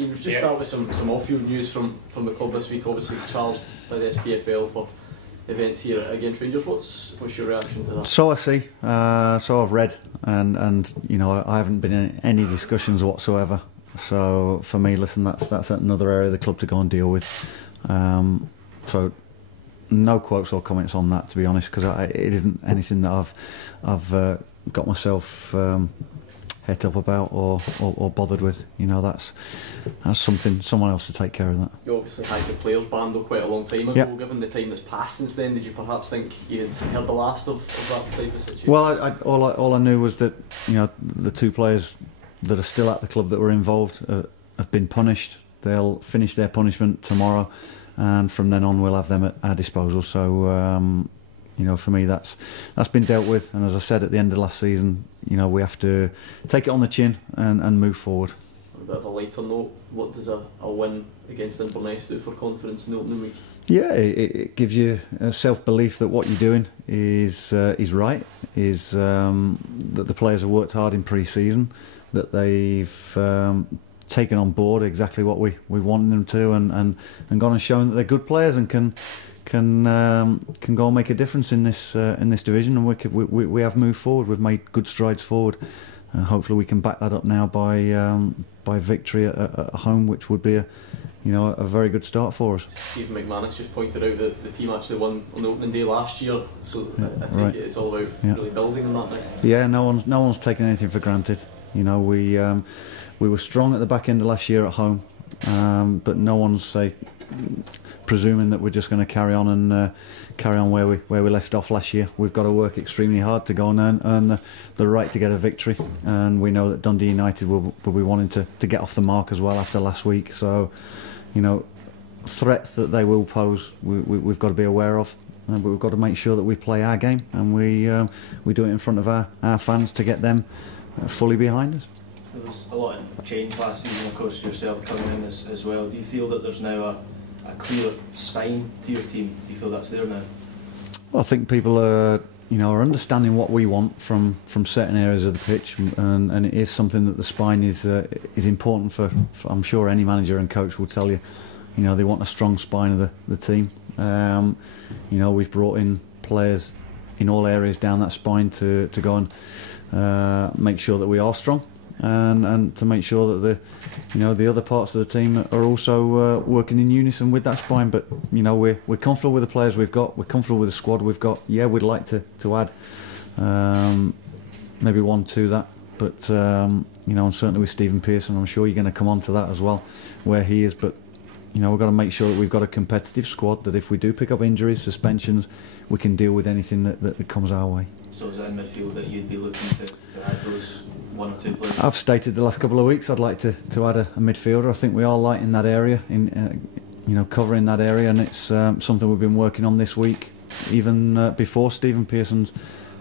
Ian, just start with some off-field news from the club this week. Obviously charged by the SPFL for events here against Rangers. What's your reaction to that? So I see, so I've read, and you know, I haven't been in any discussions whatsoever. So for me, listen, that's another area of the club to go and deal with. So no quotes or comments on that, to be honest, because it isn't anything that I've got myself het up about or bothered with. You know, that's something, someone else to take care of that. You obviously had your players banned though quite a long time ago. Yep. Given the time that's passed since then, did you perhaps think you had heard the last of that type of situation? Well, all I knew was that, you know, the two players that are still at the club that were involved have been punished. They'll finish their punishment tomorrow, and from then on we'll have them at our disposal. So you know, for me, that's been dealt with, and as I said at the end of last season, you know, we have to take it on the chin and move forward. On a bit of a lighter note, what does a win against Inverness do for confidence in the opening week? Yeah, it gives you a self-belief that what you're doing is right, is that the players have worked hard in pre-season, that they've taken on board exactly what we wanted them to, and gone and shown that they're good players and can go and make a difference in this division, and we have moved forward. We've made good strides forward. Hopefully, we can back that up now by victory at home, which would be a very good start for us. Stephen McManus just pointed out that the team actually won on the opening day last year, so I think right. it's all about really building on that now. Yeah, no one's taking anything for granted. You know, we were strong at the back end of last year at home, but no one's presuming that we're just going to carry on where we left off last year. We've got to work extremely hard to go and earn the right to get a victory, and we know that Dundee United will be wanting to get off the mark as well after last week. So, you know, threats that they will pose, we've got to be aware of, but we've got to make sure that we play our game, and we do it in front of our fans to get them fully behind us. There was a lot of change last season, of course, yourself coming in as well. Do you feel that there's now a clear spine to your team? Do you feel that's there now? Well, I think people are understanding what we want from certain areas of the pitch, and it is something that the spine is important for I'm sure any manager and coach will tell you. You know, they want a strong spine of the team. You know, we've brought in players in all areas down that spine to go and make sure that we are strong, and to make sure that the other parts of the team are also working in unison with that spine. But you know, we're comfortable with the players we've got. We're comfortable with the squad we've got. Yeah, we'd like to add maybe one to that, but you know, and certainly with Stephen Pearson, I'm sure you're going to come on to that as well, where he is. But you know, we've got to make sure that we've got a competitive squad, that if we do pick up injuries, suspensions, we can deal with anything that comes our way. So is that in midfield that you'd be looking to add those one or two players? I've stated the last couple of weeks I'd like to add a midfielder. I think we are light in that area, covering that area, and it's something we've been working on this week, even before Stephen Pearson's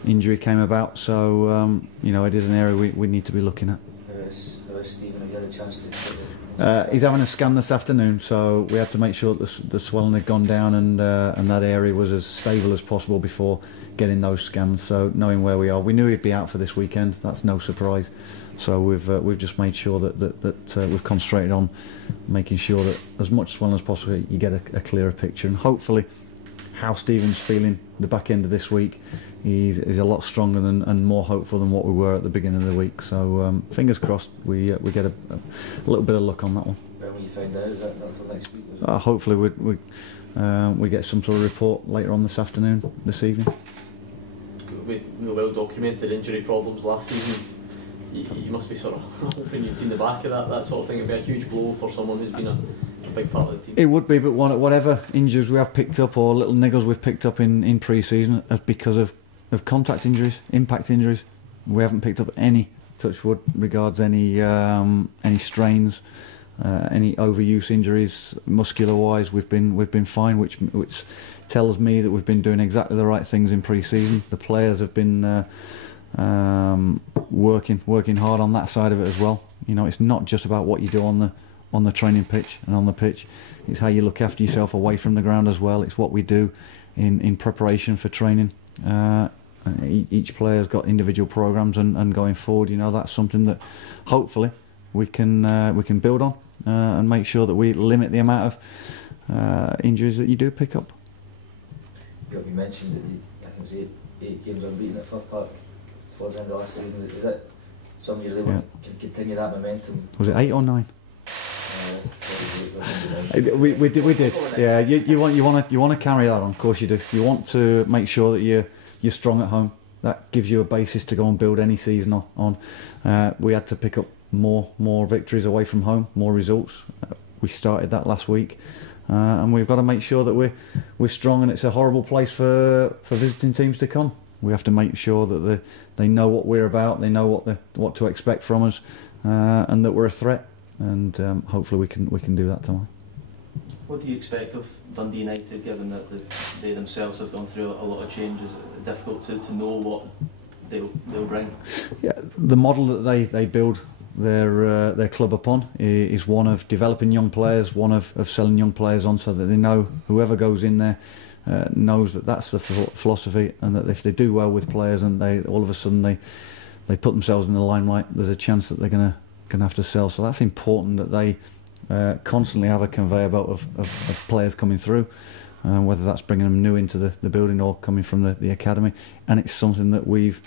injury came about. So you know, it is an area we need to be looking at. Stephen, have you had a chance to? He's having a scan this afternoon, so we had to make sure that the swelling had gone down, and that area was as stable as possible before getting those scans. So knowing where we are, we knew he'd be out for this weekend. That's no surprise. So we've just made sure that we've concentrated on making sure that as much swelling as possible, you get a clearer picture, and hopefully how Stephen's feeling the back end of this week, he's a lot stronger and more hopeful than what we were at the beginning of the week. So fingers crossed we get a little bit of luck on that one. When will you find out? Is that until next week? Hopefully we get some sort of report later on this afternoon, this evening. With well documented injury problems last season, you must be sort of hoping you'd seen the back of that sort of thing. It'd be a huge blow for someone who's been a big part of the team. It would be, but whatever injuries we have picked up or little niggles we've picked up in pre-season are because of contact injuries, impact injuries. We haven't picked up any, touch wood, regards any strains, any overuse injuries muscular-wise. We've been fine, which tells me that we've been doing exactly the right things in pre-season. The players have been working hard on that side of it as well. You know, it's not just about what you do on the training pitch and on the pitch. It's how you look after yourself away from the ground as well. It's what we do in preparation for training. Each player's got individual programs, and going forward, you know, that's something that hopefully we can build on and make sure that we limit the amount of injuries that you do pick up. You mentioned that I can see 8 games unbeaten at Fir Park towards the end of last season. Is it something you really can continue that momentum? Was it 8 or 9? We did. Yeah, you want to carry that on. Of course you do. You want to make sure that you're strong at home. That gives you a basis to go and build any season on. We had to pick up more victories away from home, more results. We started that last week, and we've got to make sure that we're strong. And it's a horrible place for visiting teams to come. We have to make sure that they know what we're about. They know what to expect from us, and that we're a threat. And hopefully we can do that tomorrow. What do you expect of Dundee United, given that they themselves have gone through a lot of change? Is it difficult to know what they'll bring? Yeah, the model that they build their club upon is one of developing young players, one of selling young players on, so that they know whoever goes in there knows that that's the philosophy, and that if they do well with players and they all of a sudden they put themselves in the limelight, there's a chance that they're going to have to sell. So that's important, that they constantly have a conveyor belt of players coming through, whether that's bringing them new into the building or coming from the academy. And it's something that we've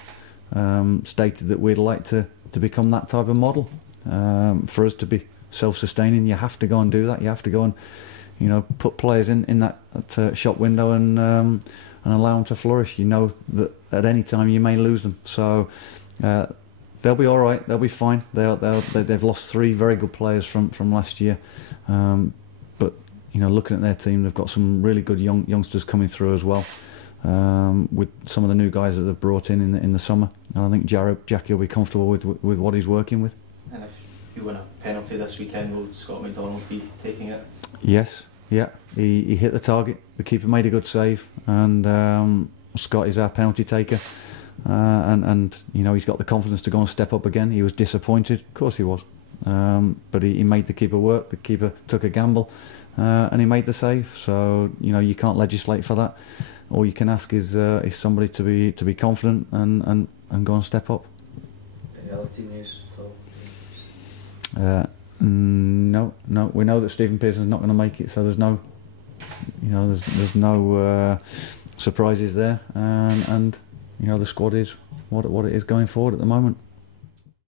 stated that we'd like to become that type of model. For us to be self-sustaining, you have to go and do that. You have to go and put players in that shop window and allow them to flourish. You know that at any time you may lose them. So they'll be all right. They'll be fine. They've lost 3 very good players from last year, but looking at their team, they've got some really good youngsters coming through as well, with some of the new guys that they've brought in the summer. And I think Jackie will be comfortable with what he's working with. And if you win a penalty this weekend, will Scott McDonald be taking it? Yes. Yeah. He hit the target. The keeper made a good save, and Scott is our penalty taker. And he's got the confidence to go and step up again. He was disappointed, of course he was, but he made the keeper work. The keeper took a gamble, and he made the save. So you can't legislate for that. All you can ask is somebody to be confident and go and step up. Any other team news? No. We know that Stephen Pearson's not going to make it, so there's no surprises there, and the squad is what it is going forward at the moment.